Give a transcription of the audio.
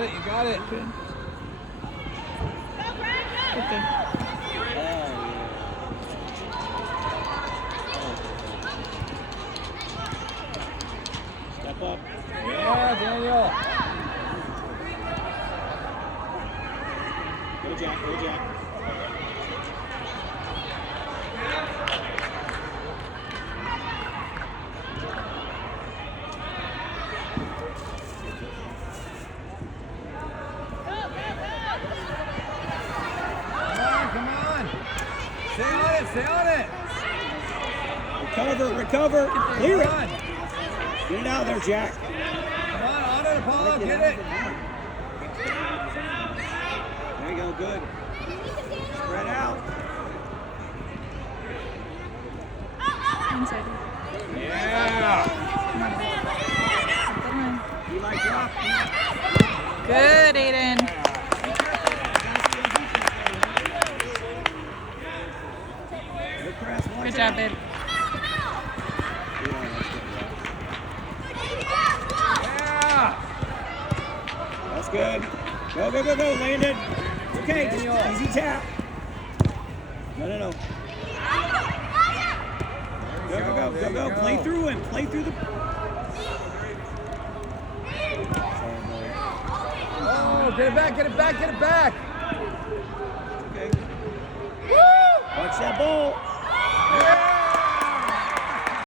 You got it. Good. Okay. Step up. Yeah, Daniel. Go, Jack. Go, Jack. Come on. Stay on it. Recover. Clear it. Come on. Get it out there, Jack. Come on it, Apollo. Get it. There you go. Good. Spread out. Inside. Yeah. Eli, drop. Good, Aiden. Good press. Good job, babe. Yeah. That's good. Go, Landon. Okay, just easy tap. No. Go. Play through him. Play through the... Oh, get it back. Okay. Woo! Watch that ball.